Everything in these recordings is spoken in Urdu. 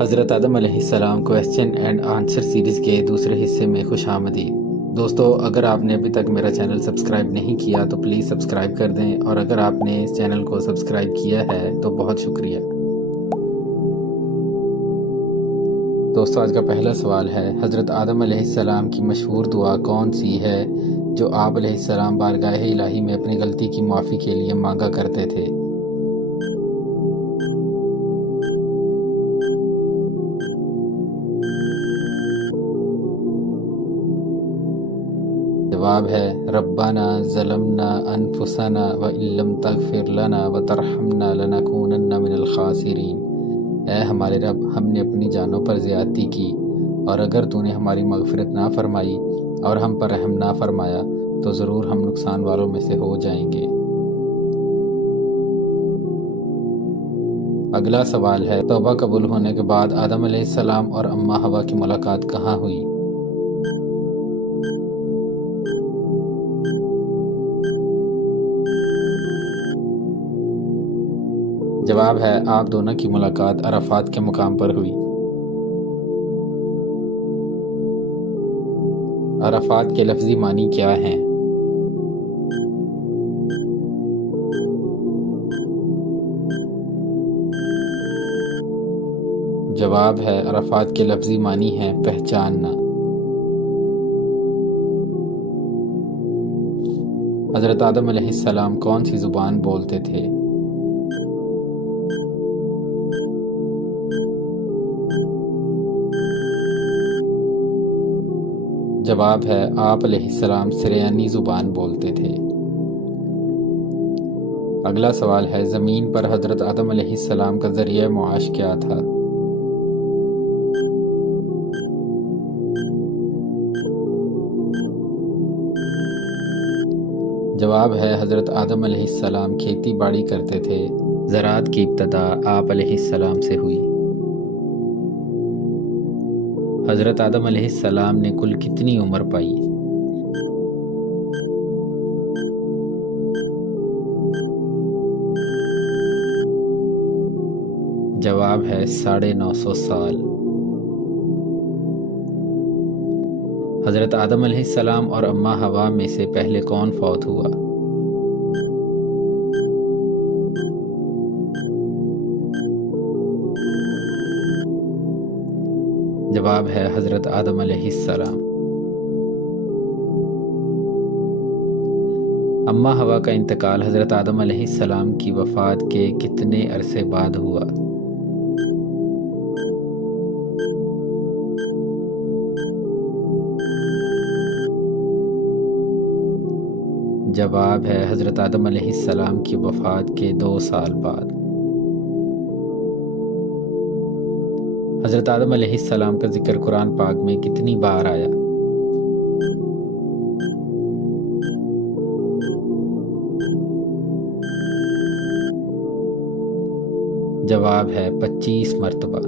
حضرت آدم علیہ السلام کویسچن اینڈ آنسر سیریز کے دوسرے حصے میں خوش آمدید۔ دوستو، اگر آپ نے ابھی تک میرا چینل سبسکرائب نہیں کیا تو پلیز سبسکرائب کر دیں، اور اگر آپ نے اس چینل کو سبسکرائب کیا ہے تو بہت شکریہ۔ دوستو، آج کا پہلا سوال ہے، حضرت آدم علیہ السلام کی مشہور دعا کون سی ہے جو آپ علیہ السلام بارگاہ الہی میں اپنی غلطی کی معافی کے لیے مانگا کرتے تھے؟ جواب ہے ربنا ظلمنا انفسنا وان لم تغفر لنا وترحمنا لنکونن من الخاسرین۔ اے ہمارے رب، ہم نے اپنی جانوں پر زیادتی کی، اور اگر تو نے ہماری مغفرت نہ فرمائی اور ہم پر رحم نہ فرمایا تو ضرور ہم نقصان والوں میں سے ہو جائیں گے۔ اگلا سوال ہے، توبہ قبول ہونے کے بعد آدم علیہ السلام اور اماں حوا کی ملاقات کہاں ہوئی؟ جواب ہے آپ دونوں کی ملاقات عرفات کے مقام پر ہوئی۔ عرفات کے لفظی معنی کیا ہیں؟ جواب ہے عرفات کے لفظی معنی ہے پہچاننا۔ حضرت آدم علیہ السلام کون سی زبان بولتے تھے؟ جواب ہے آپ علیہ السلام سریانی زبان بولتے تھے۔ اگلا سوال ہے، زمین پر حضرت آدم علیہ السلام کا ذریعہ معاش کیا تھا؟ جواب ہے حضرت آدم علیہ السلام کھیتی باڑی کرتے تھے۔ زراعت کی ابتدا آپ علیہ السلام سے ہوئی۔ حضرت آدم علیہ السلام نے کل کتنی عمر پائی؟ جواب ہے 950 سال۔ حضرت آدم علیہ السلام اور اماں حوا میں سے پہلے کون فوت ہوا؟ جواب ہے حضرت آدم علیہ السلام۔ اماں حوا کا انتقال حضرت آدم علیہ السلام کی وفات کے کتنے عرصے بعد ہوا؟ جواب ہے حضرت آدم علیہ السلام کی وفات کے 2 سال بعد۔ حضرت آدم علیہ السلام کا ذکر قرآن پاک میں کتنی بار آیا؟ جواب ہے 25 مرتبہ۔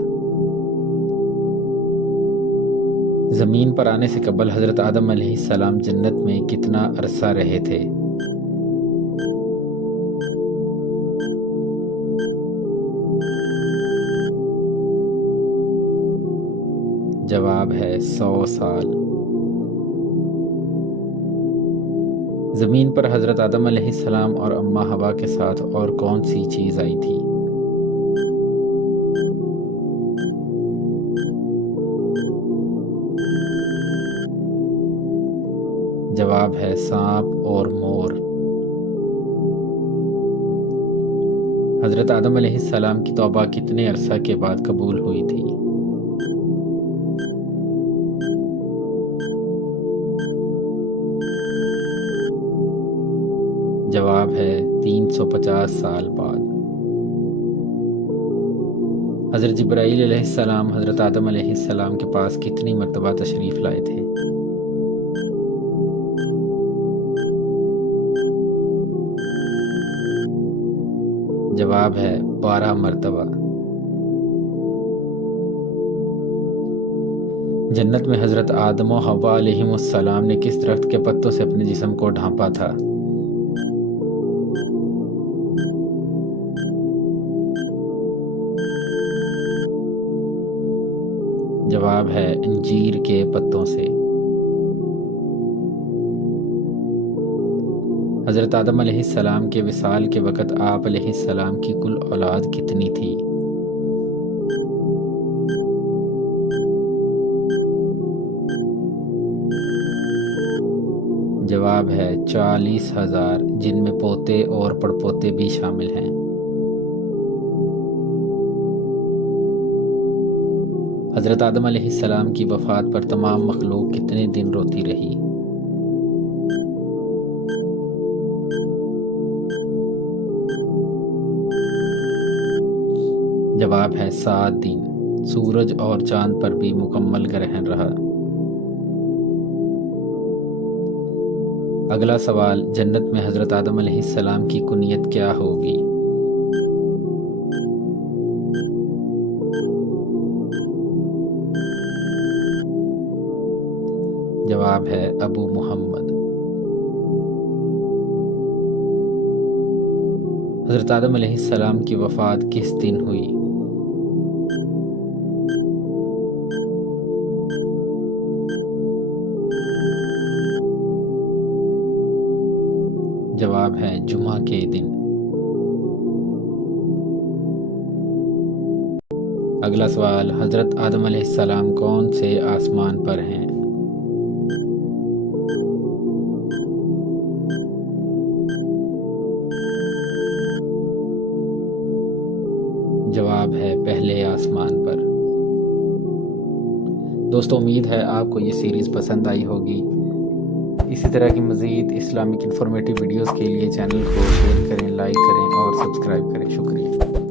زمین پر آنے سے قبل حضرت آدم علیہ السلام جنت میں کتنا عرصہ رہے تھے؟ جواب ہے 100 سال۔ زمین پر حضرت آدم علیہ السلام اور اماں حوا کے ساتھ اور کون سی چیز آئی تھی؟ جواب ہے سانپ اور مور۔ حضرت آدم علیہ السلام کی توبہ کتنے عرصہ کے بعد قبول ہوئی تھی؟ جواب ہے 350 سال بعد۔ حضرت جبرائیل علیہ السلام حضرت آدم علیہ السلام کے پاس کتنی مرتبہ تشریف لائے تھے؟ جواب ہے 12 مرتبہ۔ جنت میں حضرت آدم و حوا علیہ السلام نے کس درخت کے پتوں سے اپنے جسم کو ڈھانپا تھا؟ جواب ہے انجیر کے پتوں سے۔ حضرت آدم علیہ السلام کے وصال کے وقت آپ علیہ السلام کی کل اولاد کتنی تھی؟ جواب ہے 40,000، جن میں پوتے اور پڑپوتے بھی شامل ہیں۔ حضرت آدم علیہ السلام کی وفات پر تمام مخلوق کتنے دن روتی رہی؟ جواب ہے 7 دن۔ سورج اور چاند پر بھی مکمل گرہن رہا۔ اگلا سوال، جنت میں حضرت آدم علیہ السلام کی کنیت کیا ہوگی؟ جواب ہے ابو محمد۔ حضرت آدم علیہ السلام کی وفات کس دن ہوئی؟ جواب ہے جمعہ کے دن۔ اگلا سوال، حضرت آدم علیہ السلام کون سے آسمان پر ہیں؟ جواب ہے پہلے آسمان پر۔ دوستو، امید ہے آپ کو یہ سیریز پسند آئی ہوگی۔ اسی طرح کی مزید اسلامک انفارمیٹیو ویڈیوز کے لیے چینل کو شیئر کریں، لائک کریں اور سبسکرائب کریں۔ شکریہ۔